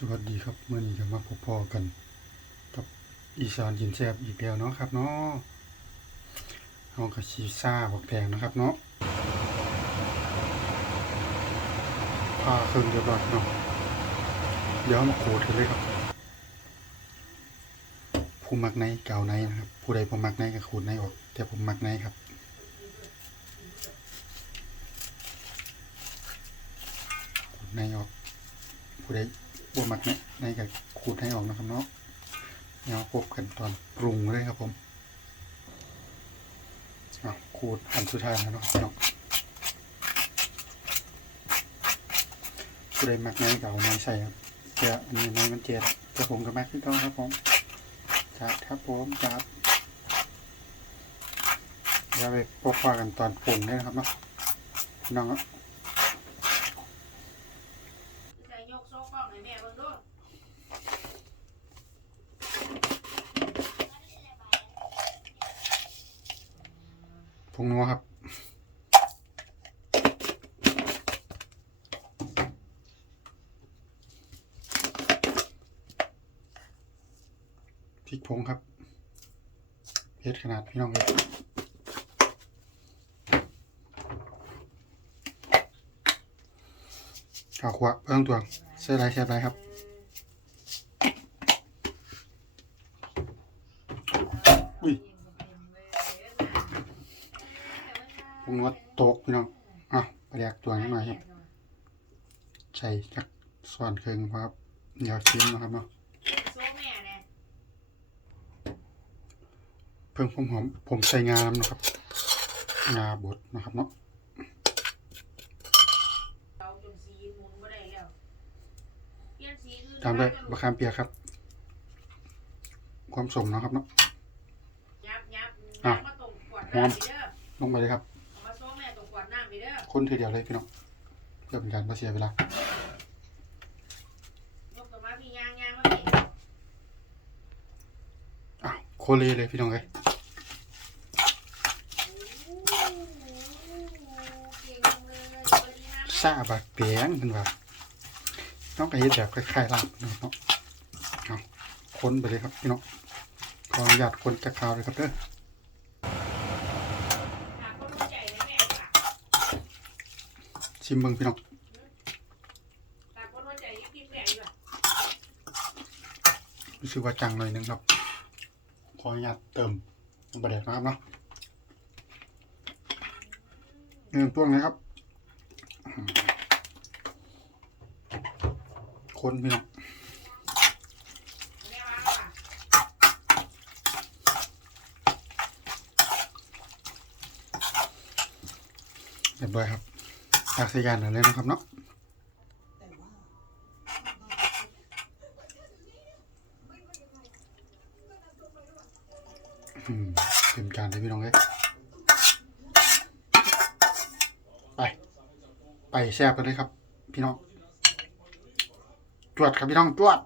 สวัสดีครับเมื่อนี้จะมาพบพ่อกันกับอีสานยินแซบอีกแล้วเนาะครับเนาะเอากระชีซ่าบักแดงนะครับเนาะผ้าเครื่องเรียบร้อยเนาะเดี๋ยวเอามาขูดกันเลยครับ ผู้มักในเก่าในนะครับ ผู้ใดผมมักในก็ขูดในออก แต่ผมมักในครับขูดในออกผู้ใด บ่มักในในก็ขูดให้ออกนะครับเนาะเดี๋ยวพบกันตอนปรุงเลยครับผมขูดอันสุดท้ายแล้วเนาะครับเนาะผู้ใดมักในก็เอาในใส่ครับแต่อันนี้ในมันเจ็ดแต่ผมก็มักคือเก่าครับผมจัดครับผมจัดเดี๋ยวไปพบกันตอนปรุงเลยครับเนาะน้องครับ ใส่ยกโซ่กล้องให้แม่เบิ่งดู ผงนัวครับ พริกผงครับเผ็ดขนาดพี่น้องเลยข้าวคั่วเพิ่งตัวงใส่ไรใส่ไรครับ ผงนัวโตกพี่น้องอะไปแยกตัวนิดหน่อยครับใส่จักส่วนเครื่องครับเดี๋ยวชิมนะครับเนาะโซ่แม่เนี่ยเพิ่งผมหอมผมใส่งามนะครับงาบดนะครับเนาะเราจนสีหมุนบ่ได้แล้วเปลี่ยนสีคือตามด้วยมะขามเปียกครับ ความสมนะครับเนาะยับยับอะยับมาตรงขวดหอมน้ำไปเด้อลงไปเลยครับ คนทีเดียวเลยพี่น้องเพื่อเป็นการไม่เสียเวลาอ้าวโคเลเลยพี่น้องเลยโอ้โหเก่งซาบะเปียงเป็นว่าน้องก็เฮ็ดแบบคล้ายๆลาบนะครับเนาะเอาคนไปเลยครับพี่น้องขออนุญาตคนจะข่าวเลยครับเด้อ หาคนรู้ใจให้แม่ค่ะ ชิมเบิ่งพี่น้องรู้สึกว่าจังหน่อยนึงครับขออนุญาตเติมน้ำปลาแดกนะครับเนาะเนื่องต้วงเลยครับคนพี่น้องเรียบร้อยครับ อักใส่จานอะไรนะครับเนาะอืมเต็มจานเลยพี่น้องเลยไป ไปแซ่บกันเลยครับ พี่น้อง จวดครับพี่น้องจวด